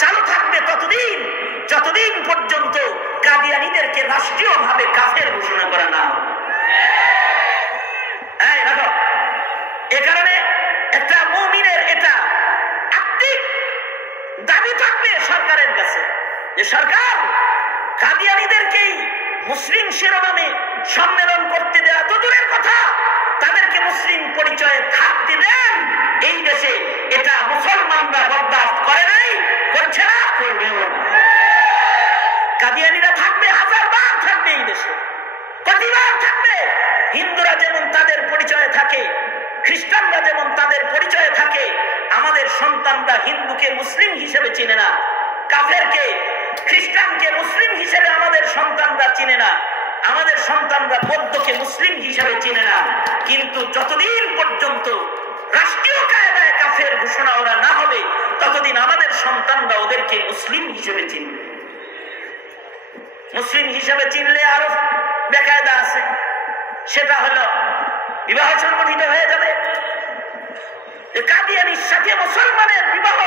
চালু থাকবে ততদিন যতদিন পর্যন্ত কাদিয়ানীদেরকে রাষ্ট্রীয়ভাবে কাফের ঘোষণা করা না হবে। দেখো, এ কারণে একটা মুমিনের এটা আত্মিক দাবি থাকবে সরকারের কাছে যে সরকার কাদিয়ানীদেরকেই মুসলিম শিরোনামে সম্মেলন করতে দেয়া তো দূরের কথা, তাদেরকে মুসলিম পরিচয়ে থাকতে দেন এই দেশে। এটা মুসলমানরা বরদাস্ত করে নাই, করছে না, করবেও না। কাদিয়ানীরা থাকবে, হাজারবার থাকবে এই দেশে, কতিবার থাকবে। হিন্দুরা যেমন তাদের পরিচয়ে থাকে, খ্রিস্টানরা যেমন তাদের পরিচয়ে থাকে, আমাদের সন্তানরা হিন্দুকে মুসলিম হিসেবে চিনে না, কাফেরকে খ্রিস্টানকে মুসলিম হিসেবে আমাদের সন্তানরা চিনে না, আমাদের সন্তানরা বৌদ্ধকে মুসলিম হিসেবে চিনে না। কিন্তু যতদিন পর্যন্ত রাষ্ট্রীয় কায়দায় কাফের ঘোষণা ওরা না হবে ততদিন আমাদের সন্তানরা ওদেরকে মুসলিম হিসেবে চিনবে। মুসলিম হিসেবে চিনলে আরো বেকায়দা আছে, সেটা হলো বিবাহ সংগঠিত হয়ে যাবে। কাদিয়ানির সাথে মুসলমানের বিবাহ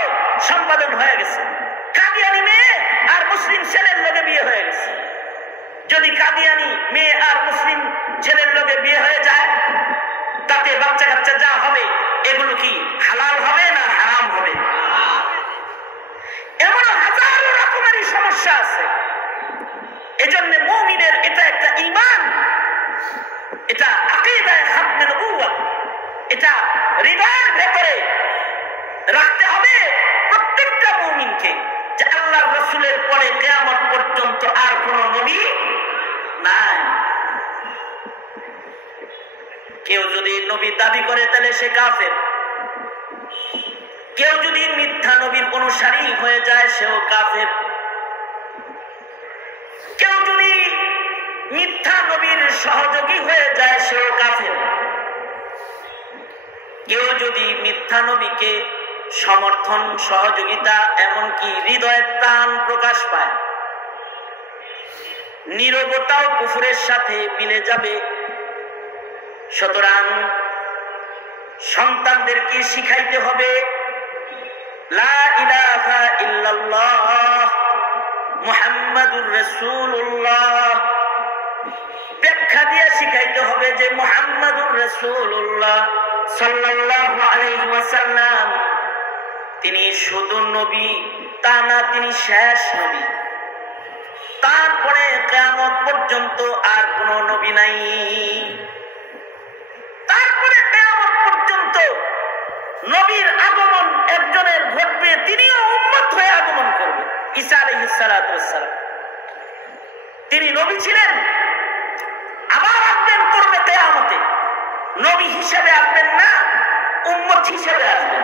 সম্পাদন হয়ে গেছে, কাদিয়ানি মেয়ে আর মুসলিম ছেলের লগে বিয়ে হয়ে গেছে। যদি কাদিয়ানি মেয়ে আর মুসলিম ছেলের লগে বিয়ে হয়ে যায়, তাতে বাচ্চা কাচ্চা যা হবে এগুলো কি হালাল হবে না হারাম হবে? এমন হাজারো রকমেরই সমস্যা আছে। এজন্য মুমিনের এটা একটা ঈমান, এটা আকীদায়ে খাতমে নবুওয়াত, এটা হৃদয়ের ভেতরে রাখতে হবে প্রত্যেকটা মুমিনকে যে আল্লাহর রাসূলের পরে কিয়ামত পর্যন্ত আর কোন নবী নাই। কেউ যদি নবী দাবি করে তাহলে সে কাফের, কেউ যদি মিথ্যা নবীর অনুসারী হয়ে যায় সেও কাফের, কেউ যদি মিথ্যা নবীর সহযোগী হয়ে যায় সেও কাফের, কেউ যদি মিথ্যা নবীকে সমর্থন সহযোগিতা এমনকি হৃদয়ের টান প্রকাশ পায়, নীরবতাও কুফরের সাথে মিলে যাবে। সুতরাং সন্তানদেরকে শিখাইতে হবে লা ইলাহা ইল্লাল্লাহ মুহাম্মাদুর রাসূলুল্লাহ। ব্যাখ্যা দিয়ে শিখাইতে হবে যে মুহাম্মাদুর রাসূলুল্লাহ সাল্লাল্লাহু আলাইহি ওয়াসাল্লাম তিনি শুধু নবী তা না, তিনি শেষ নবী। তারপরে কিয়ামত পর্যন্ত আর কোন নবী নাই। তারপরে কিয়ামত পর্যন্ত নবীর আগমন একজনের ঘটবে, তিনিও উম্মত হয়ে আগমন করবে। ঈসা আলাইহিস সালাতু ওয়াস সালাম তিনি নবী ছিলেন, আবার আগমন করবে কিয়ামতে। নবী হিসেবে আসবেন না, উম্মত হিসেবে আসবেন।